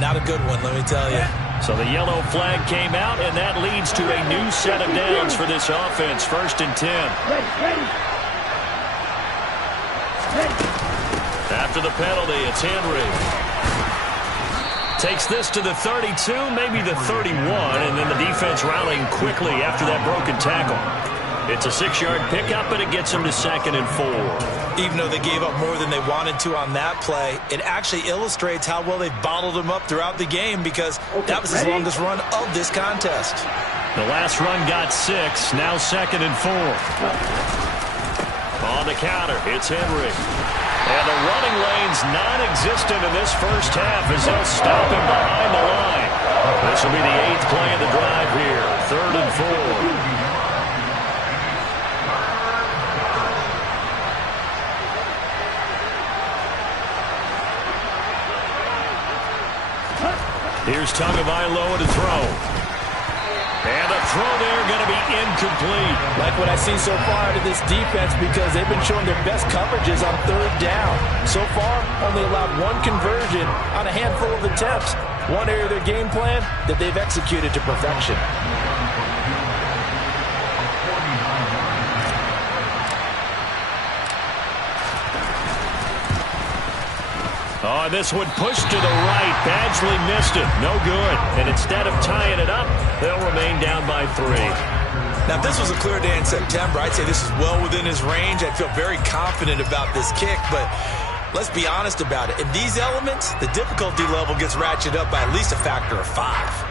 Not a good one, let me tell you. So the yellow flag came out, and that leads to a new set of downs for this offense. 1st and 10. After the penalty, it's Henry. Takes this to the 32, maybe the 31, and then the defense rallying quickly after that broken tackle. It's a 6-yard pickup, and it gets them to 2nd and 4. Even though they gave up more than they wanted to on that play, it actually illustrates how well they've bottled them up throughout the game because that was his longest run of this contest. The last run got 6, now 2nd and 4. On the counter, it's Henry. And the running lane's non-existent in this first half as they'll stop him behind the line. This will be the 8th play of the drive here, 3rd and 4. Here's Tagovailoa to throw. And the throw there going to be incomplete. Like what I've seen so far out of this defense because they've been showing their best coverages on 3rd down. So far, only allowed 1 conversion on a handful of attempts. One area of their game plan that they've executed to perfection. Oh, this one pushed to the right. Badgley missed it. No good. And instead of tying it up, they'll remain down by 3. Now, if this was a clear day in September, I'd say this is well within his range. I'd feel very confident about this kick, but let's be honest about it. In these elements, the difficulty level gets ratcheted up by at least a factor of 5.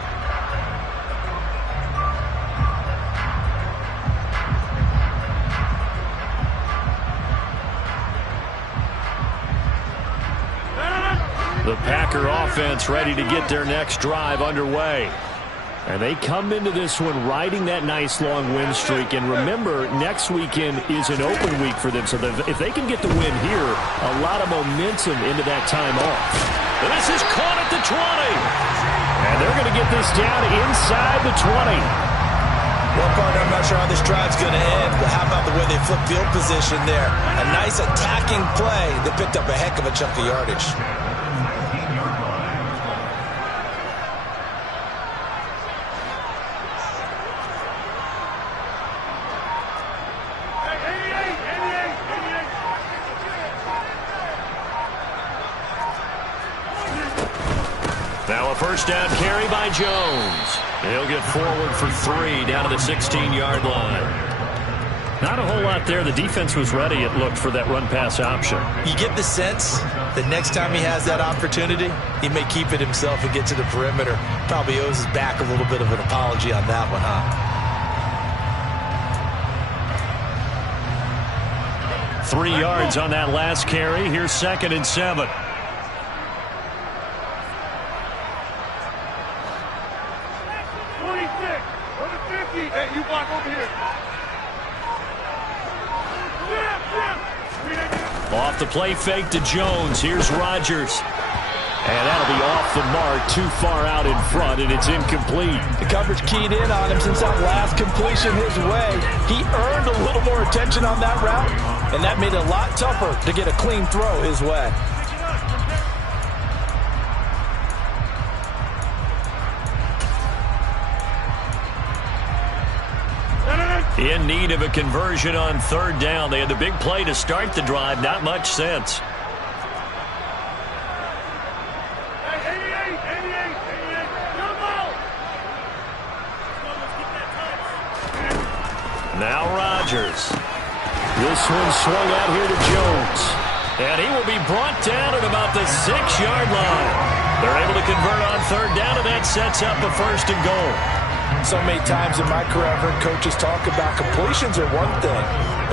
The Packer offense ready to get their next drive underway. And they come into this one riding that nice long win streak. And remember, next weekend is an open week for them. So if they can get the win here, a lot of momentum into that time off. And this is caught at the 20. And they're going to get this down inside the 20. Well, partner, I'm not sure how this drive's going to end, but how about the way they flip field position there? A nice attacking play that picked up a heck of a chunk of yardage. Now a first down carry by Jones. He'll get forward for 3 down to the 16-yard line. Not a whole lot there. The defense was ready, it looked, for that run-pass option. You get the sense that next time he has that opportunity, he may keep it himself and get to the perimeter. Probably owes his back a little bit of an apology on that one, huh? 3 yards on that last carry. Here's 2nd and 7. Off the play fake to Jones. Here's Rodgers. And that'll be off the mark, too far out in front, and it's incomplete. The coverage keyed in on him since that last completion his way. He earned a little more attention on that route, and that made it a lot tougher to get a clean throw his way. In need of a conversion on 3rd down. They had the big play to start the drive. Not much sense. Now Rodgers. This one swung out here to Jones. And he will be brought down at about the 6-yard line. They're able to convert on 3rd down, and that sets up a 1st and goal. So many times in my career I've heard coaches talk about completions are one thing.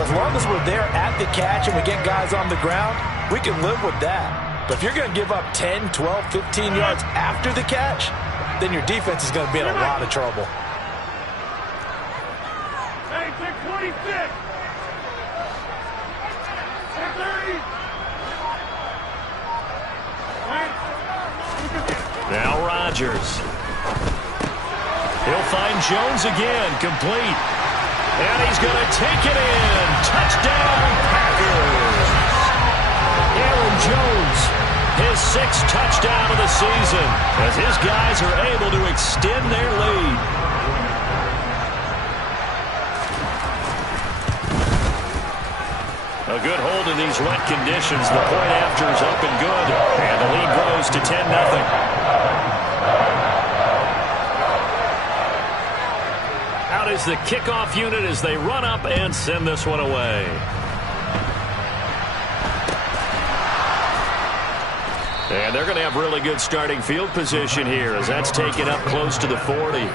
As long as we're there at the catch and we get guys on the ground, we can live with that. But if you're going to give up 10, 12, 15 yards after the catch, then your defense is going to be in a lot of trouble. Hey, take 26. Now Rodgers. He'll find Jones again, complete. And he's going to take it in. Touchdown, Packers. Aaron Jones His 6th touchdown of the season as his guys are able to extend their lead. A good hold in these wet conditions. The point after is up and good. And the lead grows to 10-0. Out is the kickoff unit as they run up and send this one away. And they're going to have really good starting field position here as that's taken up close to the 40.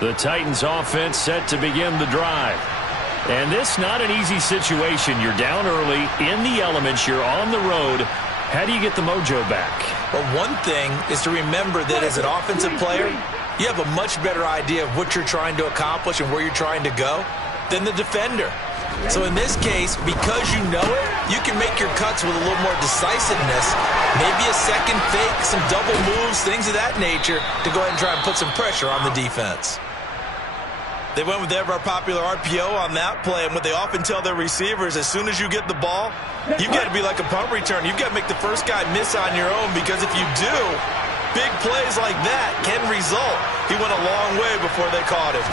The Titans offense set to begin the drive. And this not an easy situation. You're down early, in the elements, you're on the road. How do you get the mojo back? Well, one thing is to remember that as an offensive player, you have a much better idea of what you're trying to accomplish and where you're trying to go than the defender. So in this case, because you know it, you can make your cuts with a little more decisiveness, maybe a second fake, some double moves, things of that nature, to go ahead and try and put some pressure on the defense. They went with the ever-popular RPO on that play, and what they often tell their receivers, as soon as you get the ball, you've got to be like a punt return. You've got to make the first guy miss on your own, because if you do, big plays like that can result. He went a long way before they caught him.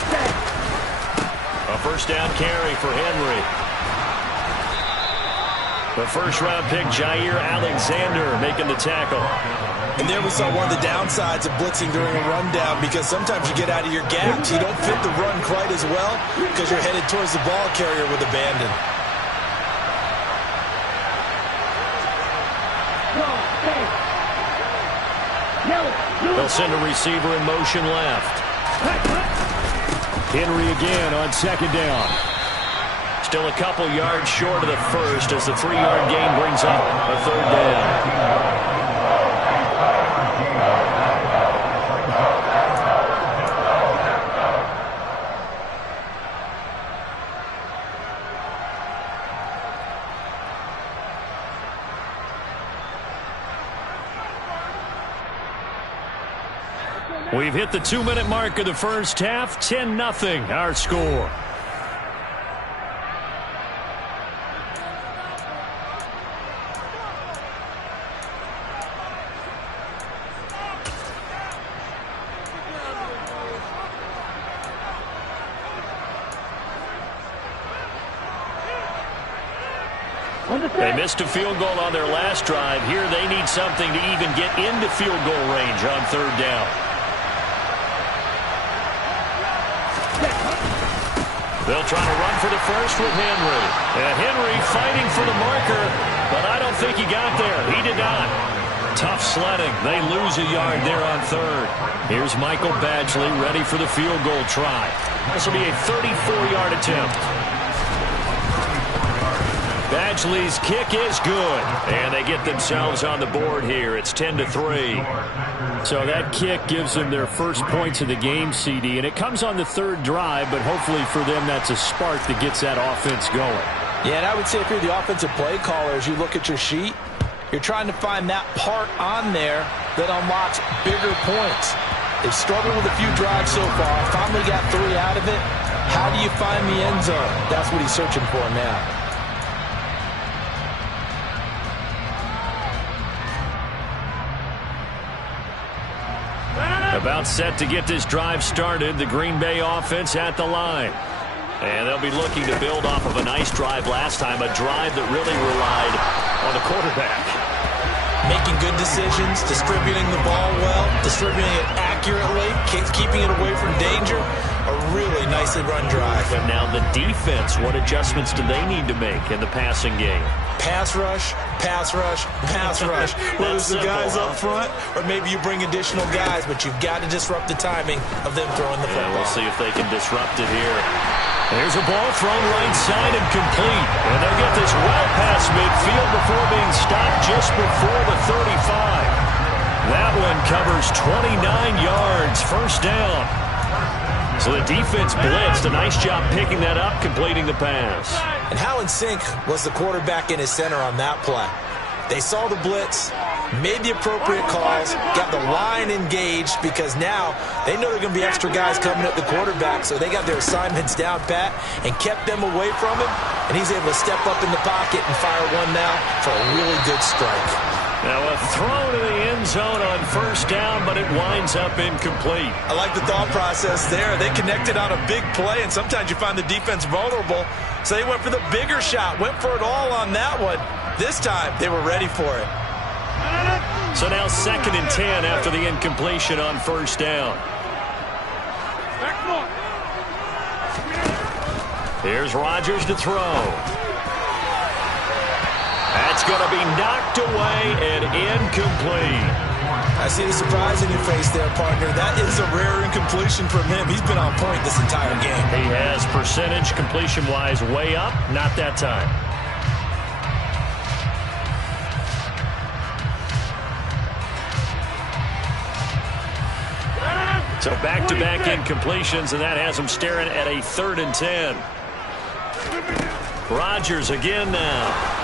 A first down carry for Henry. The first-round pick, Jair Alexander, making the tackle. And there we saw one of the downsides of blitzing during a rundown, because sometimes you get out of your gaps. You don't fit the run quite as well because you're headed towards the ball carrier with abandon. They'll send a receiver in motion left. Henry again on second down. Still a couple yards short of the first as the 3-yard gain brings up a third down. We've hit the 2-minute mark of the first half. 10-0 our score. They missed a field goal on their last drive. Here they need something to even get into field goal range on third down. They'll try to run for the first with Henry. And Henry fighting for the marker, but I don't think he got there. He did not. Tough sledding. They lose a yard there on third. Here's Michael Badgley ready for the field goal try. This will be a 34-yard attempt. Badgley's kick is good. And they get themselves on the board here. It's 10-3. So that kick gives them their first points of the game, CD. And it comes on the third drive, but hopefully for them that's a spark that gets that offense going. Yeah, and I would say if you're the offensive play caller, as you look at your sheet, you're trying to find that part on there that unlocks bigger points. They've struggled with a few drives so far. Finally got 3 out of it. How do you find the end zone? That's what he's searching for now. About set to get this drive started, the Green Bay offense at the line. And they'll be looking to build off of a nice drive last time, a drive that really relied on the quarterback. Making good decisions, distributing the ball well, distributing it accurately, keeping it away from danger. A really nicely run drive. And now the defense, what adjustments do they need to make in the passing game? Pass rush, pass rush, pass rush. Whether it's the guys up front or maybe you bring additional guys, but you've got to disrupt the timing of them throwing the football. And we'll see if they can disrupt it here. There's a ball thrown right side and complete. And they'll get this well past midfield before being stopped just before the 35. That one covers 29 yards, first down. So the defense blitzed. A nice job picking that up, completing the pass. And how in sync was the quarterback and his center on that play? They saw the blitz, made the appropriate calls, got the line engaged, because now they know there are going to be extra guys coming at the quarterback, so they got their assignments down pat and kept them away from him, and he's able to step up in the pocket and fire one now for a really good strike. Now a throw to the end zone on first down, but it winds up incomplete. I like the thought process there. They connected on a big play, and sometimes you find the defense vulnerable, so they went for the bigger shot, went for it all on that one. This time, they were ready for it. So now 2nd and 10 after the incompletion on first down. Here's Rodgers to throw. That's going to be knocked away and incomplete. I see the surprise in your face there, partner. That is a rare incompletion from him. He's been on point this entire game. He has percentage completion-wise way up, not that time. So back-to-back incompletions, and that has him staring at a 3rd and 10. Rodgers again now.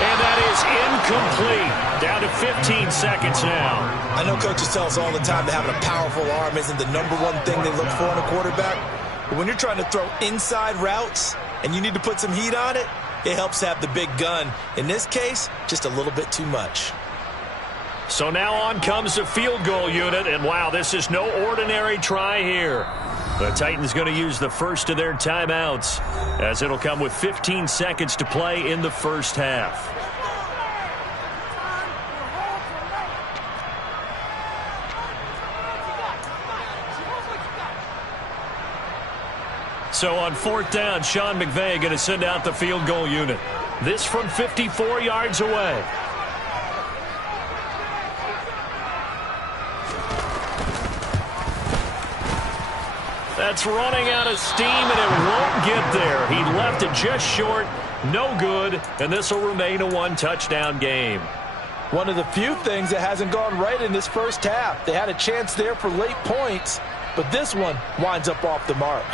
And that is incomplete. Down to 15 seconds now. I know coaches tell us all the time that having a powerful arm isn't the #1 thing they look for in a quarterback. But when you're trying to throw inside routes and you need to put some heat on it, it helps to have the big gun. In this case, just a little bit too much. So now on comes the field goal unit, and wow, this is no ordinary try here. The Titans going to use the first of their timeouts, as it'll come with 15 seconds to play in the first half. So on 4th down, Sean McVay going to send out the field goal unit. This from 54 yards away. That's running out of steam, and it won't get there. He left it just short, no good, and this will remain a 1-touchdown game. One of the few things that hasn't gone right in this first half. They had a chance there for late points, but this one winds up off the mark.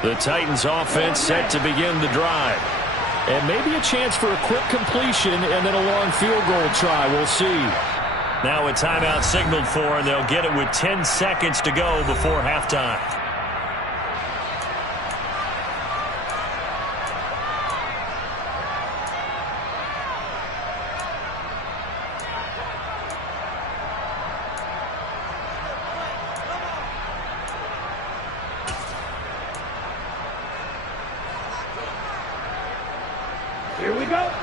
The Titans offense set to begin the drive. And maybe a chance for a quick completion and then a long field goal try. We'll see. Now a timeout signaled for, and they'll get it with 10 seconds to go before halftime.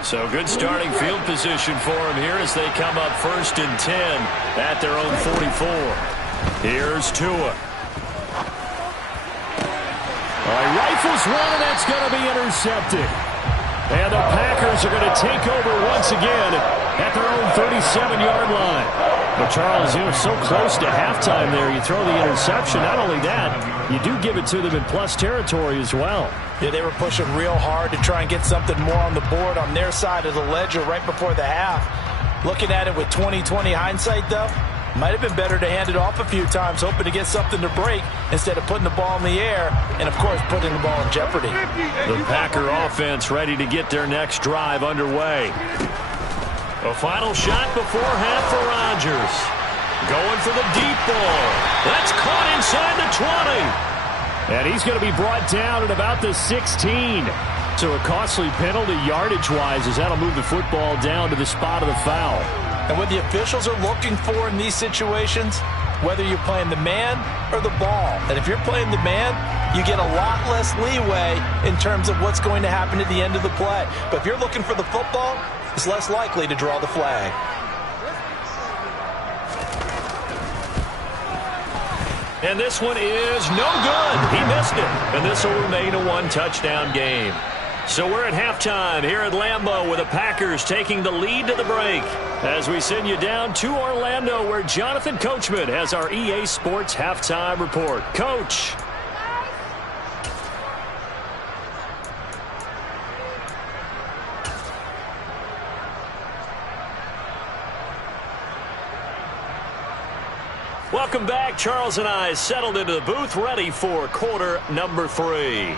So good starting field position for them here as they come up 1st and 10 at their own 44. Here's Tua. He rifles one, and that's going to be intercepted. And the Packers are going to take over once again at their own 37-yard line. But Charles, so close to halftime there, you throw the interception. Not only that, you do give it to them in plus territory as well. Yeah, they were pushing real hard to try and get something more on the board on their side of the ledger right before the half. Looking at it with 20/20 hindsight, though, might have been better to hand it off a few times, hoping to get something to break instead of putting the ball in the air and, of course, putting the ball in jeopardy. The Packer offense ready to get their next drive underway. A final shot before half for Rodgers. Going for the deep ball. That's caught inside the 20. And he's going to be brought down at about the 16. So a costly penalty yardage-wise, as that'll move the football down to the spot of the foul. And what the officials are looking for in these situations, whether you're playing the man or the ball. And if you're playing the man, you get a lot less leeway in terms of what's going to happen at the end of the play. But if you're looking for the football, it's less likely to draw the flag. And this one is no good. He missed it. And this will remain a 1-touchdown game. So we're at halftime here at Lambeau with the Packers taking the lead to the break. As we send you down to Orlando, where Jonathan Coachman has our EA Sports halftime report. Coach. Welcome back. Charles and I settled into the booth, ready for quarter number 3.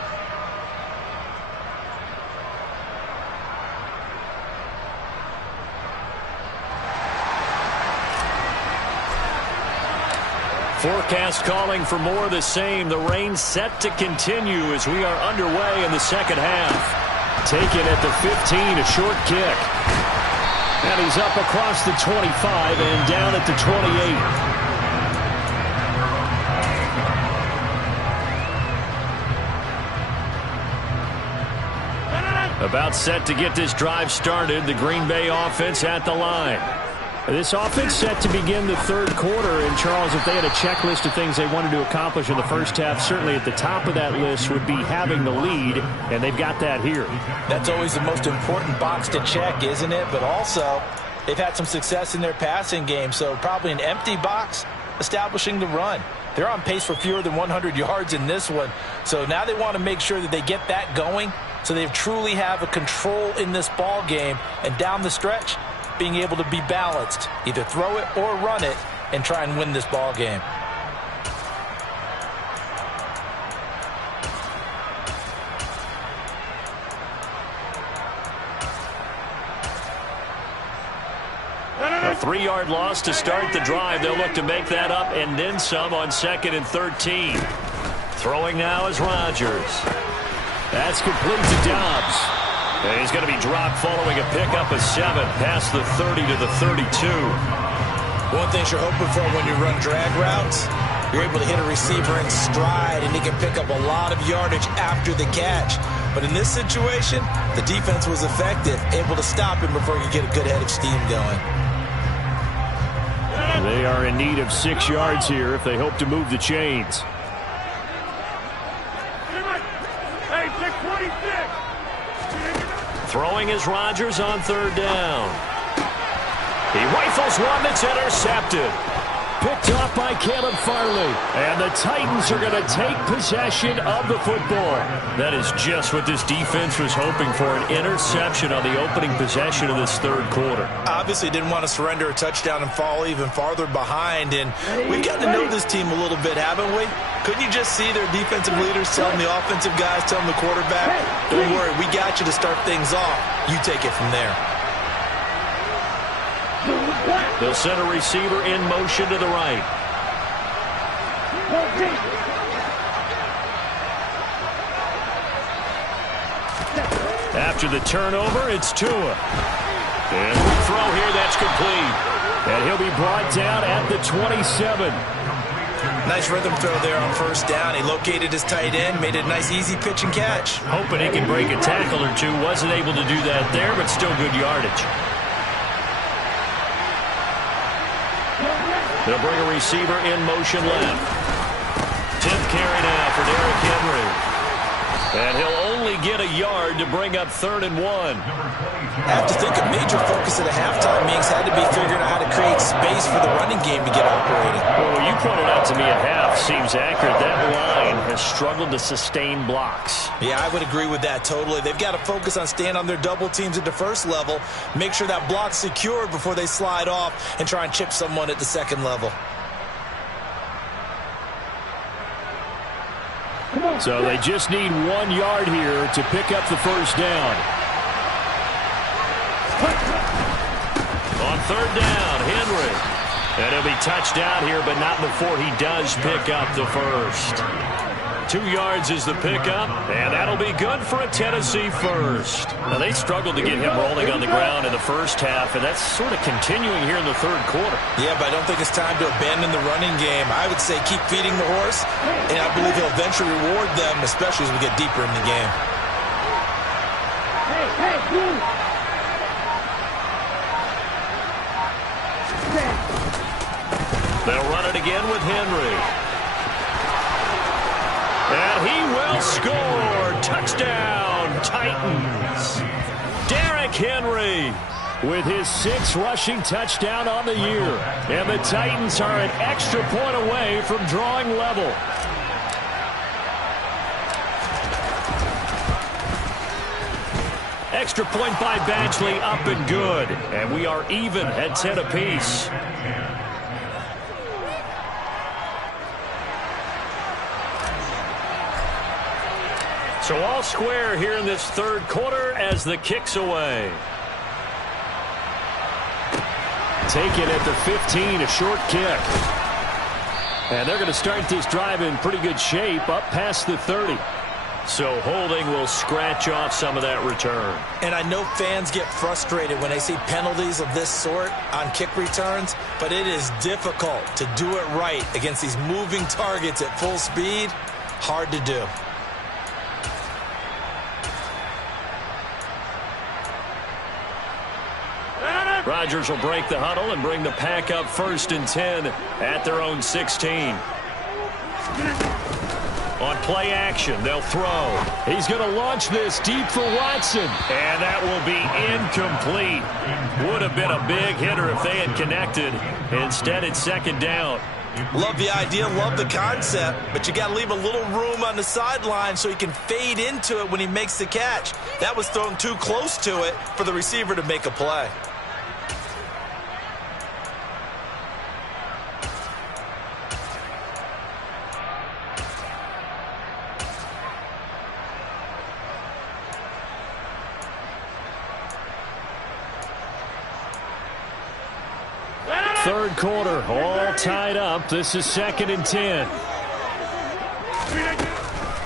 Forecast calling for more of the same. The rain set to continue as we are underway in the second half. Taken at the 15, a short kick. And he's up across the 25 and down at the 28. About set to get this drive started. The Green Bay offense at the line. This offense set to begin the third quarter. And, Charles, if they had a checklist of things they wanted to accomplish in the first half, certainly at the top of that list would be having the lead, and they've got that here. That's always the most important box to check, isn't it? But also, they've had some success in their passing game, so probably an empty box establishing the run. They're on pace for fewer than 100 yards in this one, so now they want to make sure that they get that going so they truly have a control in this ball game, and down the stretch, being able to be balanced, either throw it or run it, and try and win this ball game. A 3-yard loss to start the drive. They'll look to make that up and then some on 2nd and 13. Throwing now is Rodgers. That's complete to Dobbs. And he's going to be dropped following a pickup of 7 past the 30 to the 32. One thing you're hoping for when you run drag routes, you're able to hit a receiver in stride, and he can pick up a lot of yardage after the catch. But in this situation, the defense was effective, able to stop him before he could get a good head of steam going. They are in need of 6 yards here if they hope to move the chains. Hey, take 26. Throwing is Rodgers on 3rd down. He rifles one that's intercepted. Picked off by Caleb Farley. And the Titans are going to take possession of the football. That is just what this defense was hoping for, an interception on the opening possession of this third quarter. Obviously didn't want to surrender a touchdown and fall even farther behind. And we've gotten to know this team a little bit, haven't we? Couldn't you just see their defensive leaders telling the offensive guys, telling the quarterback, don't worry, we got you to start things off. You take it from there. They'll send a receiver in motion to the right. After the turnover, it's Tua. And we throw here, that's complete. And he'll be brought down at the 27. Nice rhythm throw there on 1st down. He located his tight end, made it a nice easy pitch and catch. Hoping he can break a tackle or two. Wasn't able to do that there, but still good yardage. They'll bring a receiver in motion left. 10th carry now for Derrick Henry. And he'll only get a yard to bring up 3rd and 1. I have to think a major focus at the halftime meetings had to be figuring out how to create space for the running game to get operating. Well, you pointed out to me at half, seems accurate. That line has struggled to sustain blocks. Yeah, I would agree with that totally. They've got to focus on staying on their double teams at the first level, make sure that block's secured before they slide off and try and chip someone at the second level. So they just need 1 yard here to pick up the 1st down. On 3rd down, Henry. And he'll be touched down here, but not before he does pick up the 1st. 2 yards is the pickup, and that'll be good for a Tennessee 1st. Now, they struggled to get him rolling on the ground in the first half, and that's sort of continuing here in the third quarter. Yeah, but I don't think it's time to abandon the running game. I would say keep feeding the horse, and I believe he'll eventually reward them, especially as we get deeper in the game. They'll run it again with Henry. And he will score. Touchdown, Titans. Derrick Henry with his 6th rushing touchdown on the year. And the Titans are an extra point away from drawing level. Extra point by Badgley, up and good. And we are even at 10 apiece. So all square here in this third quarter as the kick's away. Taken at the 15, a short kick. And they're going to start this drive in pretty good shape up past the 30. So holding will scratch off some of that return. And I know fans get frustrated when they see penalties of this sort on kick returns, but it is difficult to do it right against these moving targets at full speed. Hard to do. Rodgers will break the huddle and bring the Pack up 1st and 10 at their own 16. On play action, they'll throw. He's going to launch this deep for Watson. And that will be incomplete. Would have been a big hitter if they had connected. Instead, it's 2nd down. Love the idea, love the concept, but you got to leave a little room on the sideline so he can fade into it when he makes the catch. That was thrown too close to it for the receiver to make a play. Third quarter, all tied up. This is 2nd and 10.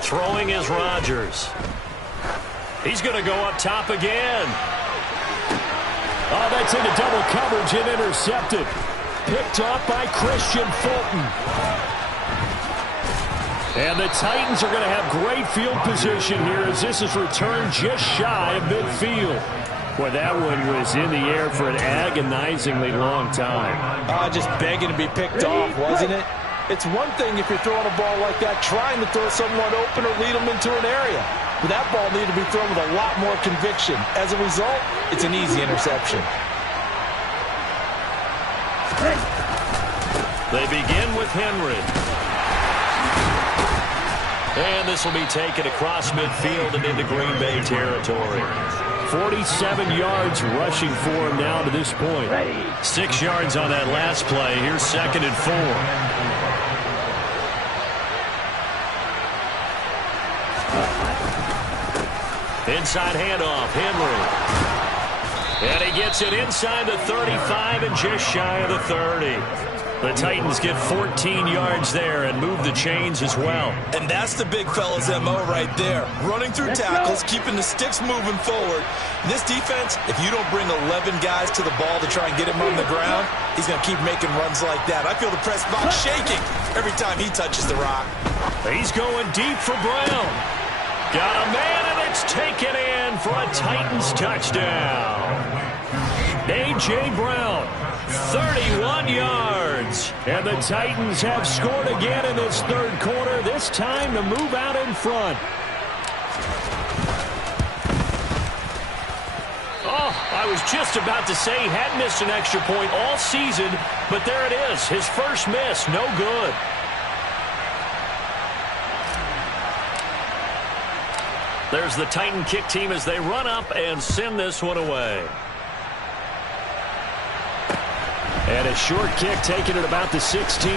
Throwing is Rodgers. He's going to go up top again. Oh, that's into double coverage and intercepted. Picked off by Christian Fulton. And the Titans are going to have great field position here as this is returned just shy of midfield. Boy, that one was in the air for an agonizingly long time. Just begging to be picked off, wasn't it? It's one thing if you're throwing a ball like that, trying to throw someone open or lead them into an area. But that ball needed to be thrown with a lot more conviction. As a result, it's an easy interception. They begin with Henry. And this will be taken across midfield and into Green Bay territory. 47 yards rushing for him now to this point. 6 yards on that last play. Here's 2nd and 4. Inside handoff, Henry. And he gets it inside the 35 and just shy of the 30. The Titans get 14 yards there and move the chains as well. And that's the big fella's MO right there. Running through tackles, keeping the sticks moving forward. This defense, if you don't bring 11 guys to the ball to try and get him on the ground, he's going to keep making runs like that. I feel the press box shaking every time he touches the rock. He's going deep for Brown. Got a man, and it's taken in for a Titans touchdown. A.J. Brown, 31 yards. And the Titans have scored again in this third quarter, this time to move out in front. Oh, I was just about to say he hadn't missed an extra point all season, but there it is, his first miss, no good. There's the Titan kick team as they run up and send this one away. And a short kick taken at about the 16.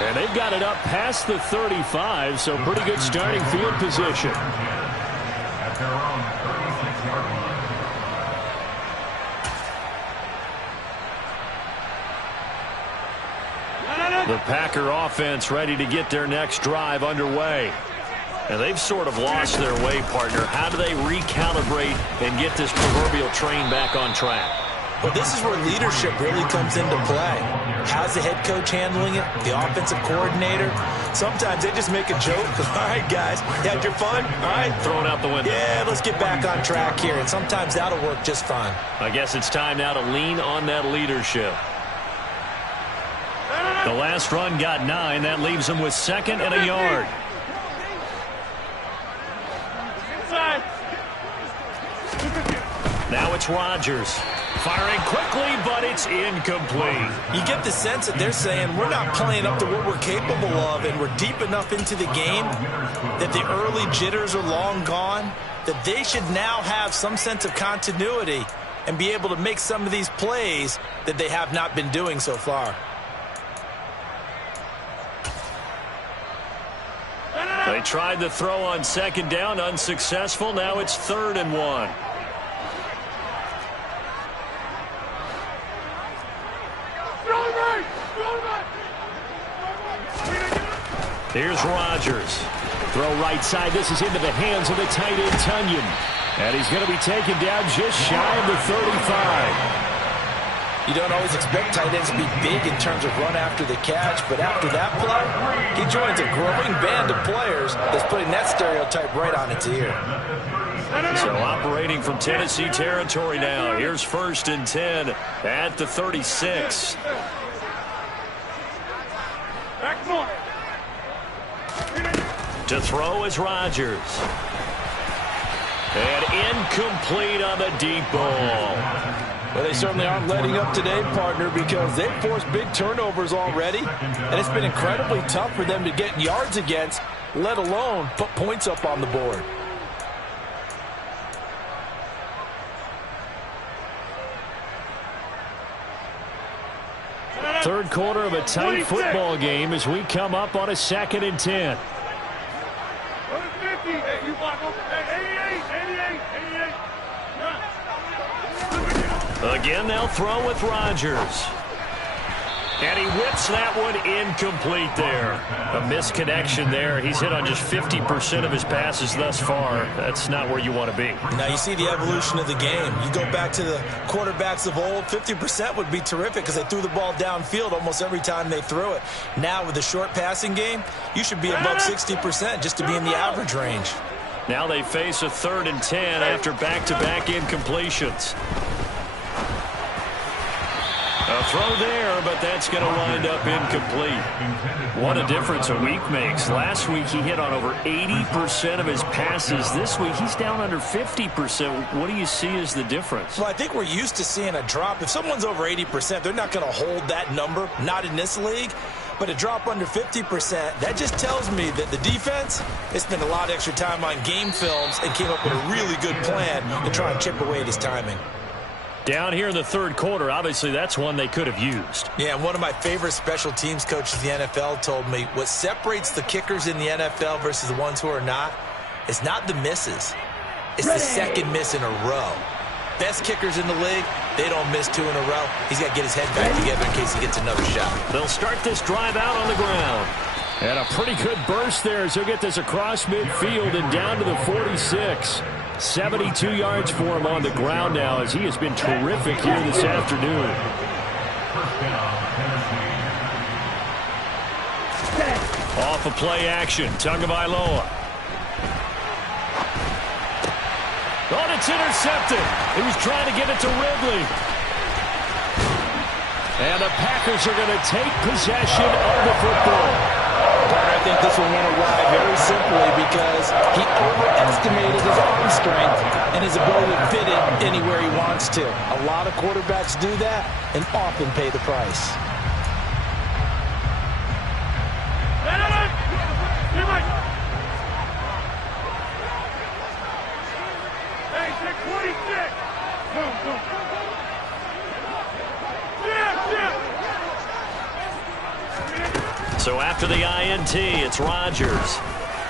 And they've got it up past the 35, so pretty good starting field position. The Packer offense ready to get their next drive underway. And they've sort of lost their way, partner. How do they recalibrate and get this proverbial train back on track? Well, this is where leadership really comes into play. How's the head coach handling it? The offensive coordinator? Sometimes they just make a joke. All right, guys, you had your fun? All right. Throw it out the window. Yeah, let's get back on track here. And sometimes that'll work just fine. I guess it's time now to lean on that leadership. The last run got 9. That leaves them with 2nd and a yard. Now it's Rodgers. Firing quickly, but it's incomplete. You get the sense that they're saying we're not playing up to what we're capable of, and we're deep enough into the game that the early jitters are long gone, that they should now have some sense of continuity and be able to make some of these plays that they have not been doing so far. They They tried the throw on second down, unsuccessful. Now it's 3rd and 1. Here's Rodgers. Throw right side. This is into the hands of the tight end, Tunyon. And he's going to be taken down just shy of the 35. You don't always expect tight ends to be big in terms of run after the catch, but after that play, he joins a growing band of players that's putting that stereotype right on its ear. So operating from Tennessee territory now. Here's 1st and 10 at the 36. To throw is Rodgers. And incomplete on the deep ball. Well, they certainly aren't letting up today, partner, because they've forced big turnovers already, and it's been incredibly tough for them to get yards against, let alone put points up on the board. Third quarter of a tight football game as we come up on a 2nd and 10. Again, they'll throw with Rodgers. And he whips that one incomplete there. A misconnection there. He's hit on just 50% of his passes thus far. That's not where you want to be. Now you see the evolution of the game. You go back to the quarterbacks of old, 50% would be terrific because they threw the ball downfield almost every time they threw it. Now with the short passing game, you should be above 60% just to be in the average range. Now they face a 3rd and 10 after back-to-back incompletions. A throw there, but that's going to wind up incomplete. What a difference a week makes. Last week he hit on over 80% of his passes. This week he's down under 50%. What do you see as the difference? Well, I think we're used to seeing a drop. If someone's over 80%, they're not going to hold that number, not in this league. But a drop under 50%, that just tells me that the defense has spent a lot of extra time on game films and came up with a really good plan to try and chip away at his timing. Down here in the third quarter, obviously that's one they could have used. Yeah, and one of my favorite special teams coaches in the NFL told me what separates the kickers in the NFL versus the ones who are not is not the misses. It's the second miss in a row. Best kickers in the league, they don't miss 2 in a row. He's got to get his head back together in case he gets another shot. They'll start this drive out on the ground. And a pretty good burst there as he'll get this across midfield and down to the 46. 72 yards for him on the ground now as he has been terrific here this afternoon. Off of play action, Tagovailoa. Oh, it's intercepted. He was trying to get it to Ridley. And the Packers are going to take possession of the football. I think this one went awry very simply because he overestimated his arm strength and his ability to fit it anywhere he wants to. A lot of quarterbacks do that and often pay the price. So after the INT, it's Rodgers.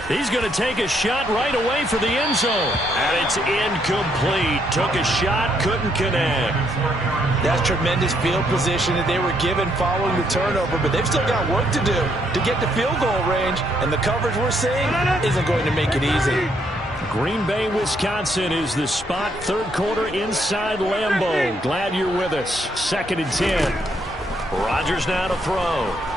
He's going to take a shot right away for the end zone. And it's incomplete. Took a shot, couldn't connect. That's tremendous field position that they were given following the turnover, but they've still got work to do to get to field goal range, and the coverage we're seeing isn't going to make it easy. Green Bay, Wisconsin is the spot. Third quarter inside Lambeau. Glad you're with us. 2nd and 10. Rodgers now to throw.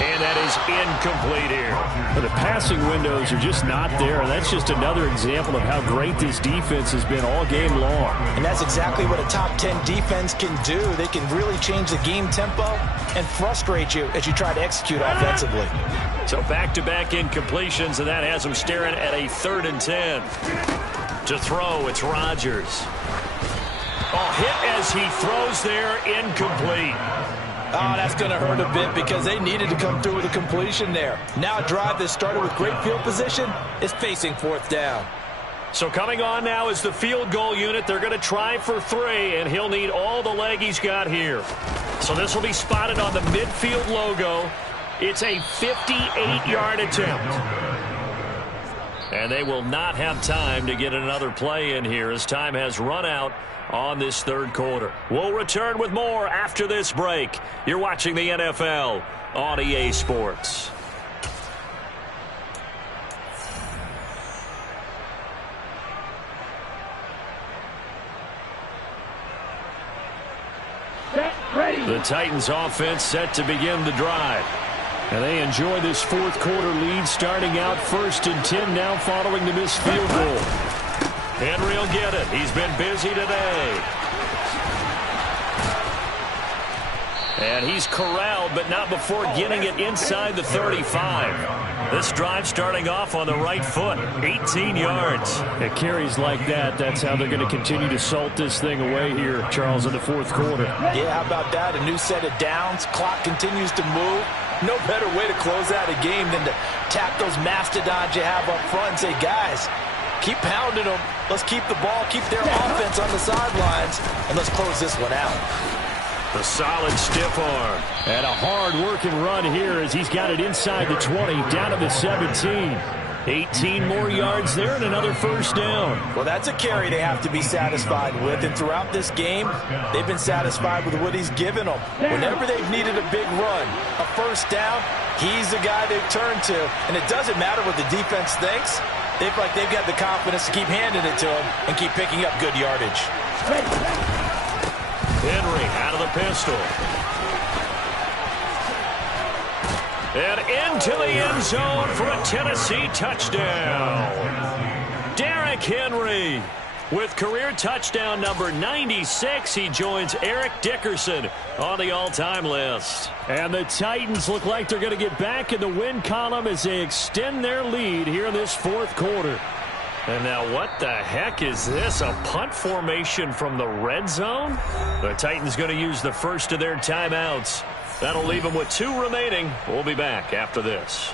And that is incomplete here. But the passing windows are just not there, and that's just another example of how great this defense has been all game long. And that's exactly what a top 10 defense can do. They can really change the game tempo and frustrate you as you try to execute offensively. So back-to-back incompletions, and that has them staring at a 3rd and 10. To throw, it's Rodgers. Oh, hit as he throws there, incomplete. Oh, that's going to hurt a bit because they needed to come through with a completion there. Now a drive that started with great field position is facing 4th down. So coming on now is the field goal unit. They're going to try for 3, and he'll need all the leg he's got here. So this will be spotted on the midfield logo. It's a 58-yard attempt. And they will not have time to get another play in here as time has run out on this third quarter. We'll return with more after this break. You're watching the NFL on EA Sports. The Titans offense set to begin the drive. And they enjoy this fourth quarter lead, starting out 1st and 10 now following the missed field goal. Henry will get it. He's been busy today. And he's corralled, but not before getting it inside the 35. This drive starting off on the right foot, 18 yards. It carries like that. That's how they're going to continue to salt this thing away here, Charles, in the fourth quarter. Yeah, how about that? A new set of downs. Clock continues to move. No better way to close out a game than to tap those mastodons you have up front and say, guys, keep pounding them. Let's keep the ball, keep their offense on the sidelines, and let's close this one out. The solid stiff arm. And a hard-working run here as he's got it inside the 20, down to the 17. 18 more yards there and another first down. Well, that's a carry they have to be satisfied with. And throughout this game, they've been satisfied with what he's given them. Whenever they've needed a big run, a first down, he's the guy they've turned to. And it doesn't matter what the defense thinks. They feel like they've got the confidence to keep handing it to him and keep picking up good yardage. Henry out of the pistol. And into the end zone for a Tennessee touchdown. Derrick Henry with career touchdown number 96. He joins Eric Dickerson on the all-time list. And the Titans look like they're going to get back in the win column as they extend their lead here in this fourth quarter. And now what the heck is this? A punt formation from the red zone? The Titans going to use the first of their timeouts. That'll leave them with 2 remaining. We'll be back after this.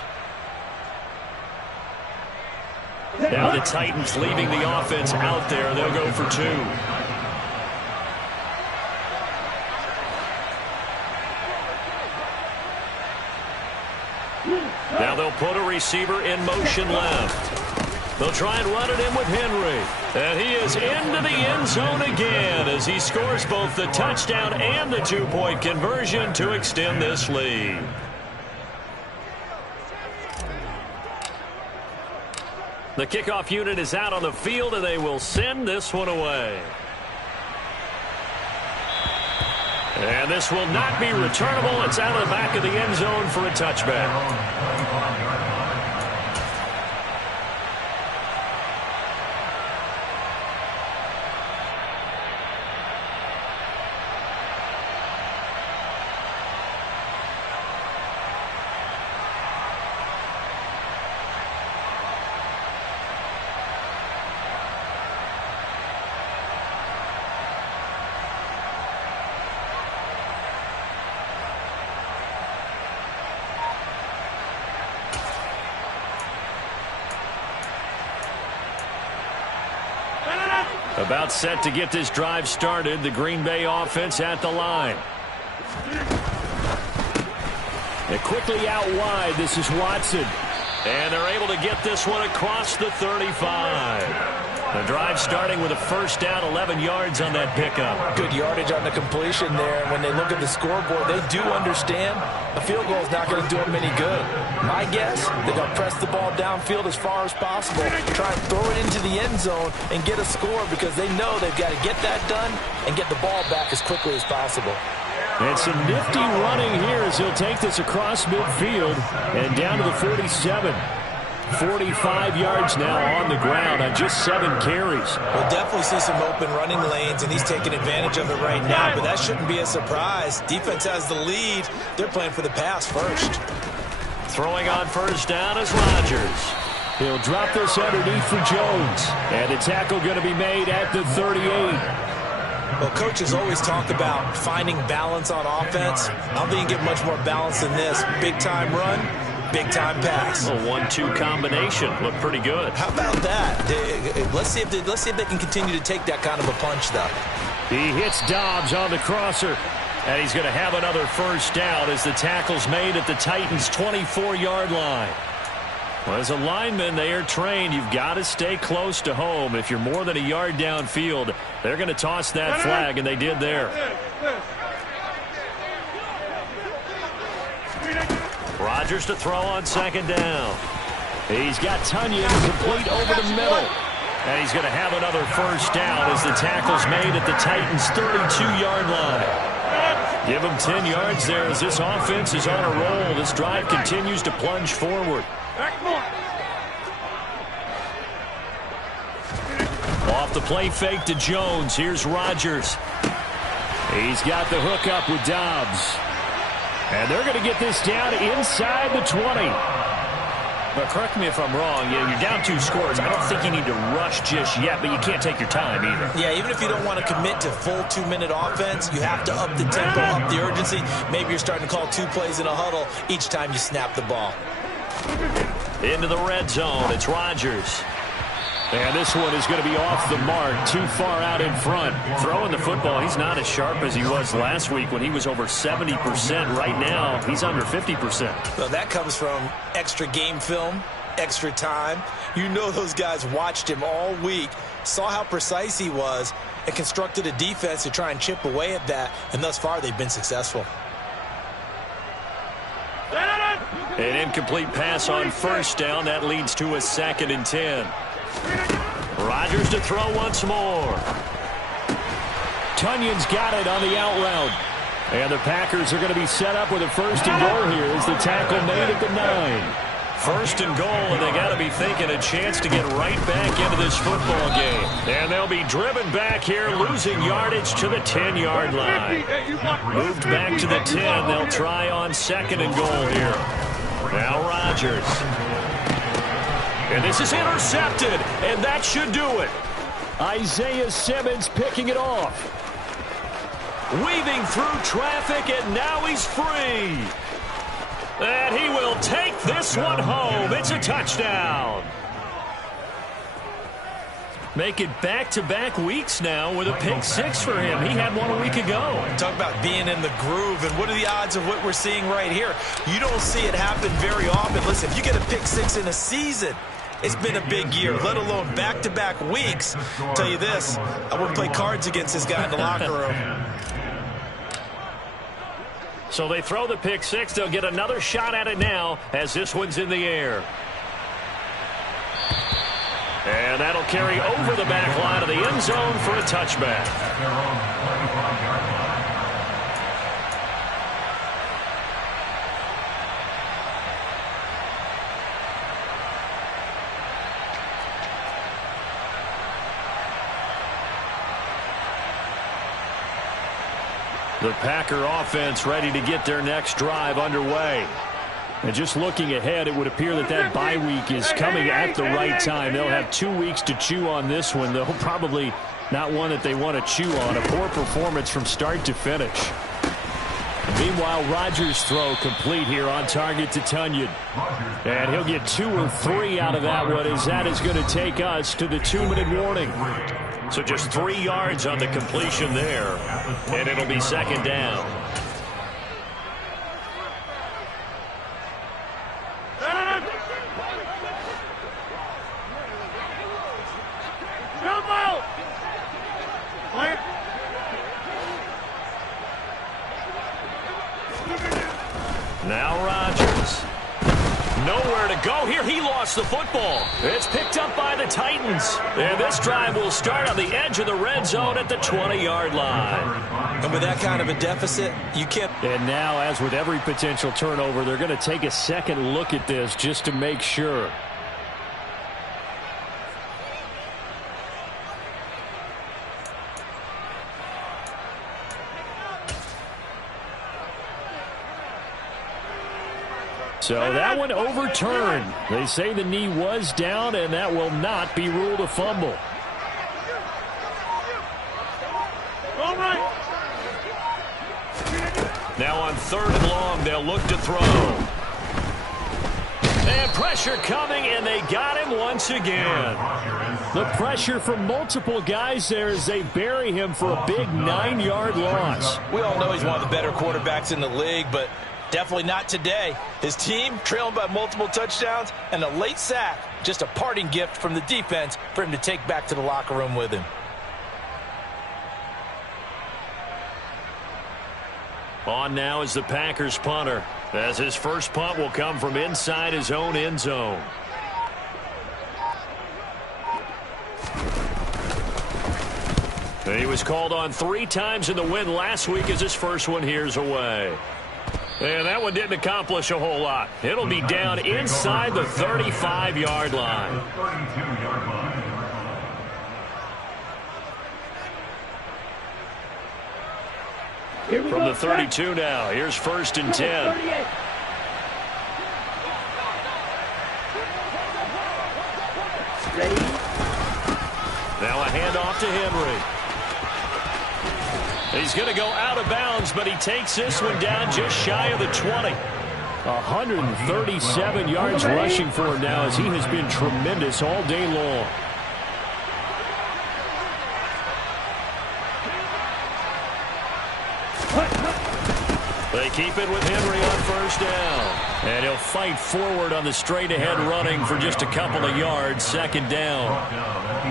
Now the Titans leaving the offense out there. They'll go for 2. Now they'll put a receiver in motion left. They'll try and run it in with Henry. And he is into the end zone again as he scores both the touchdown and the 2-point conversion to extend this lead. The kickoff unit is out on the field, and they will send this one away. And this will not be returnable. It's out of the back of the end zone for a touchback. About set to get this drive started. The Green Bay offense at the line. And quickly out wide, this is Watson. And they're able to get this one across the 35. The drive starting with a first down, 11 yards on that pickup. Good yardage on the completion there. And when they look at the scoreboard, they do understand a field goal is not going to do them any good. My guess, they're going to press the ball downfield as far as possible, try and throw it into the end zone and get a score because they know they've got to get that done and get the ball back as quickly as possible. And some nifty running here as he'll take this across midfield and down to the 47. 45 yards now on the ground on just 7 carries. We'll definitely see some open running lanes, and he's taking advantage of it right now, but that shouldn't be a surprise. Defense has the lead. They're playing for the pass first. Throwing on first down is Rodgers. He'll drop this underneath for Jones. And the tackle going to be made at the 38. Well, coaches always talk about finding balance on offense. I don't think you get much more balance than this. Big-time run, big-time pass. A 1-2 combination. Looked pretty good. How about that? Let's see if they can continue to take that kind of a punch, though. He hits Dobbs on the crosser. And he's going to have another first down as the tackle's made at the Titans' 24-yard line. Well, as a lineman, they are trained. You've got to stay close to home. If you're more than a yard downfield, they're going to toss that flag, and they did there. Rodgers to throw on second down. He's got Tonyan complete over the middle. And he's going to have another first down as the tackle's made at the Titans' 32-yard line. Give him 10 yards there as this offense is on a roll. This drive continues to plunge forward. Off the play fake to Jones. Here's Rodgers. He's got the hook up with Dobbs. And they're going to get this down inside the 20. But correct me if I'm wrong, you're down 2 scores. I don't think you need to rush just yet, but you can't take your time either. Yeah, even if you don't want to commit to full 2-minute offense, you have to up the tempo, up the urgency. Maybe you're starting to call 2 plays in a huddle each time you snap the ball. Into the red zone, it's Rodgers. And this one is going to be off the mark, too far out in front. Throwing the football, he's not as sharp as he was last week when he was over 70%. Right now, he's under 50%. Well, that comes from extra game film, extra time. You know those guys watched him all week, saw how precise he was, and constructed a defense to try and chip away at that. And thus far, they've been successful. An incomplete pass on first down. That leads to a 2nd and 10. Rodgers to throw once more. Tonyan's got it on the out route. And the Packers are going to be set up with a 1st and goal here as the tackle made at the 9. 1st and goal, and they got to be thinking a chance to get right back into this football game. And they'll be driven back here, losing yardage to the 10-yard line. Moved back to the 10. They'll try on 2nd and goal here. Now Rodgers. And this is intercepted, and that should do it. Isaiah Simmons picking it off. Weaving through traffic, and now he's free. And he will take this one home. It's a touchdown. Make it back-to-back weeks now with a pick 6 for him. He had one a week ago. Talk about being in the groove, and what are the odds of what we're seeing right here? You don't see it happen very often. Listen, if you get a pick 6 in a season, it's been a big year, let alone back-to-back weeks. I'll tell you this, I wouldn't play cards against this guy in the locker room. So they throw the pick 6. They'll get another shot at it now as this one's in the air. And that'll carry over the back line of the end zone for a touchback. The Packer offense ready to get their next drive underway. And just looking ahead, it would appear that that bye week is coming at the right time. They'll have 2 weeks to chew on this one, though probably not one that they want to chew on. A poor performance from start to finish. Meanwhile, Rodgers' throw complete here on target to Tonyan. And he'll get 2 or 3 out of that one, as that is going to take us to the 2-minute warning. So just 3 yards on the completion there, and it'll be 2nd down. Now Rodgers. Nowhere to go here. He lost the football. It's picked up by the Titans. And this drive will start on the edge of the red zone at the 20-yard line. And with that kind of a deficit, you can't. And now, as with every potential turnover, they're going to take a second look at this just to make sure. So that one overturned. They say the knee was down, and that will not be ruled a fumble. Now on 3rd and long, they'll look to throw. And Pressure coming, and they got him once again. The pressure from multiple guys there as they bury him for a big 9-yard loss. We all know he's one of the better quarterbacks in the league, but definitely not today. His team trailing by multiple touchdowns and a late sack. Just a parting gift from the defense for him to take back to the locker room with him. On now is the Packers punter, as his first punt will come from inside his own end zone. He was called on 3 times in the win last week as his first one here's away. And that one didn't accomplish a whole lot. It'll be down inside the 35-yard line. From the 32 now, here's 1st and 10. Now a handoff to Henry. He's going to go out of bounds, but he takes this one down just shy of the 20. 137 yards rushing for him now as he has been tremendous all day long. They keep it with Henry on 1st down. And he'll fight forward on the straight-ahead running for just a couple of yards, 2nd down.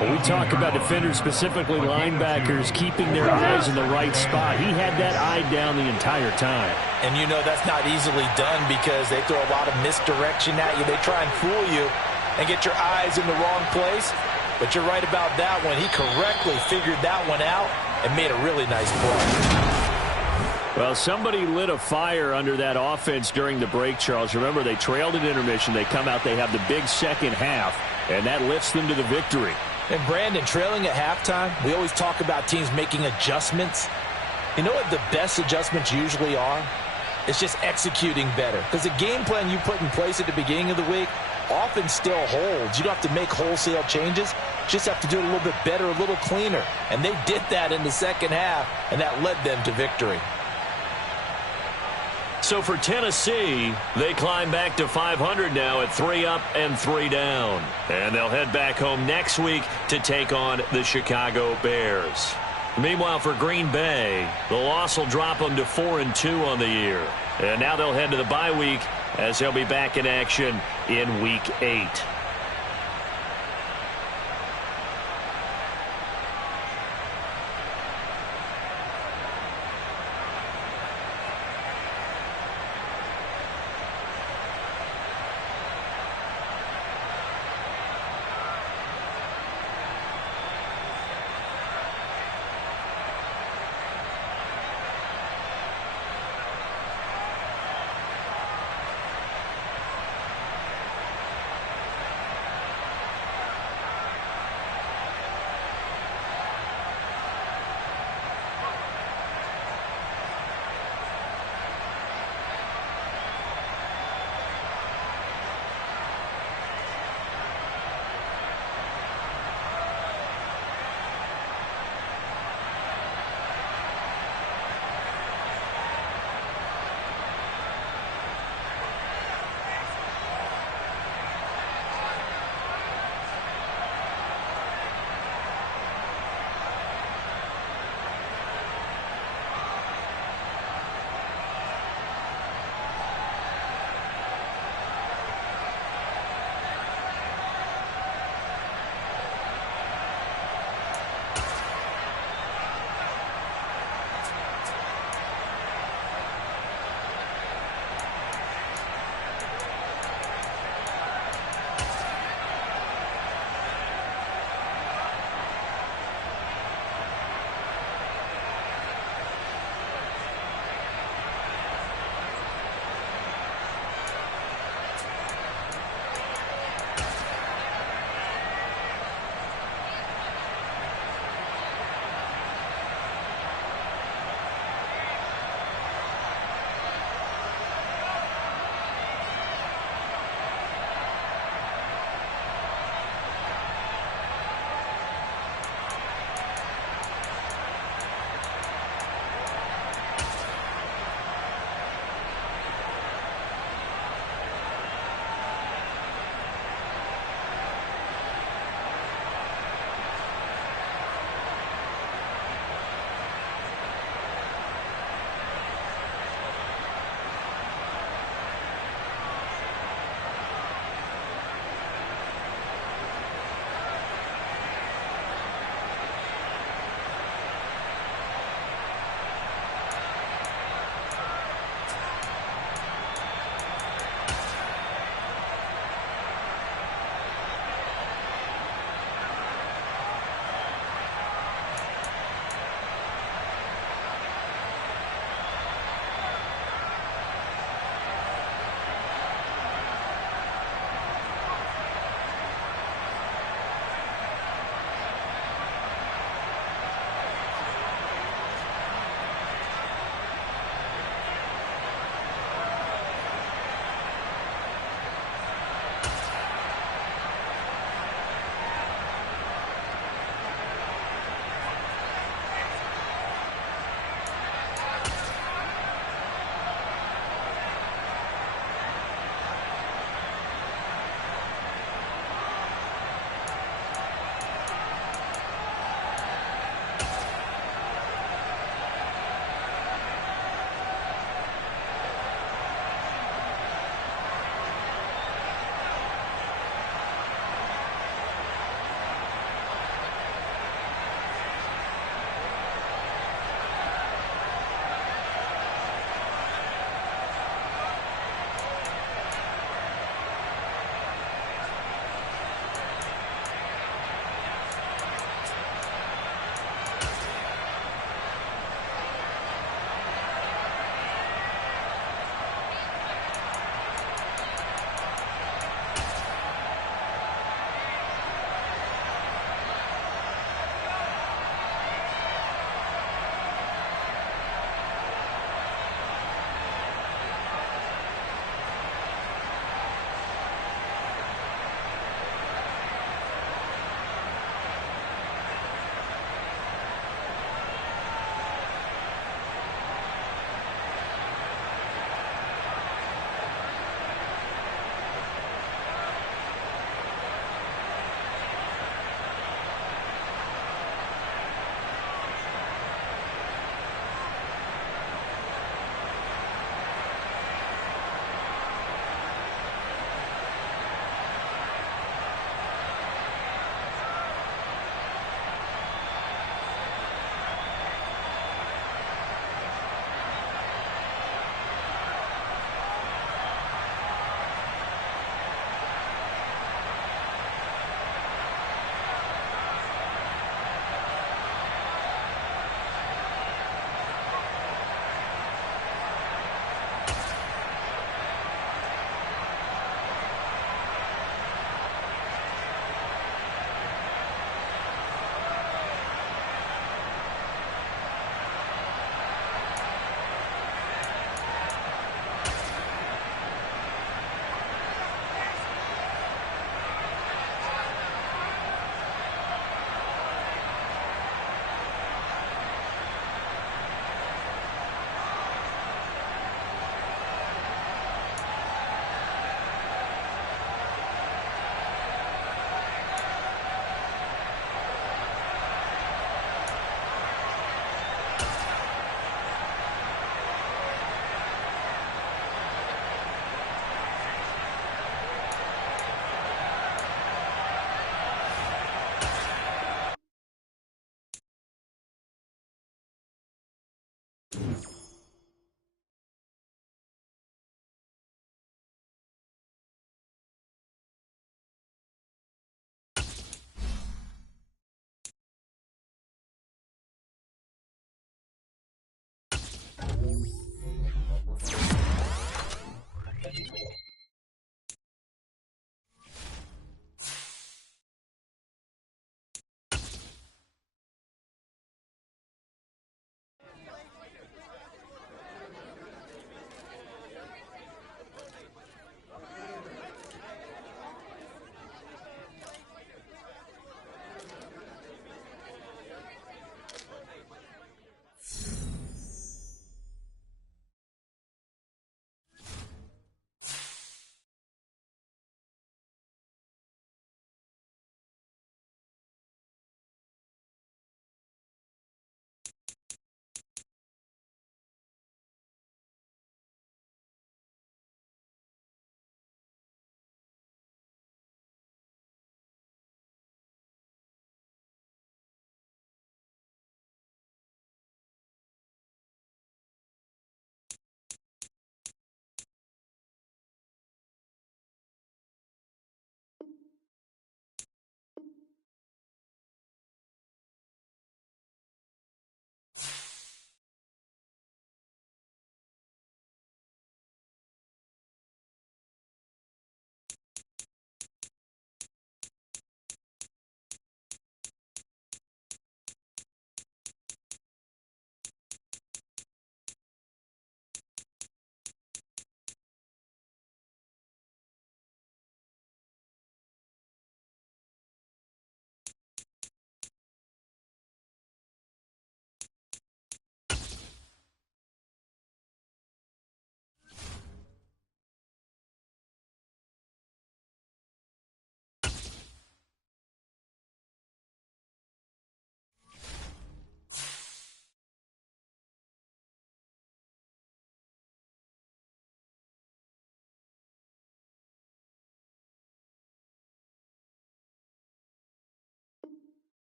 When we talk about defenders, specifically linebackers, keeping their eyes in the right spot, he had that eye down the entire time. And you know that's not easily done because they throw a lot of misdirection at you. They try and fool you and get your eyes in the wrong place. But you're right about that one. He correctly figured that one out and made a really nice play. Well, somebody lit a fire under that offense during the break, Charles. Remember, they trailed at intermission. They come out, they have the big second half, and that lifts them to the victory. And, Brandon, trailing at halftime, we always talk about teams making adjustments. You know what the best adjustments usually are? It's just executing better. Because the game plan you put in place at the beginning of the week often still holds. You don't have to make wholesale changes. Just have to do it a little bit better, a little cleaner. And they did that in the second half, and that led them to victory. So for Tennessee, they climb back to 500 now at 3 up and 3 down. And they'll head back home next week to take on the Chicago Bears. Meanwhile, for Green Bay, the loss will drop them to 4-2 on the year. And now they'll head to the bye week as they'll be back in action in Week 8.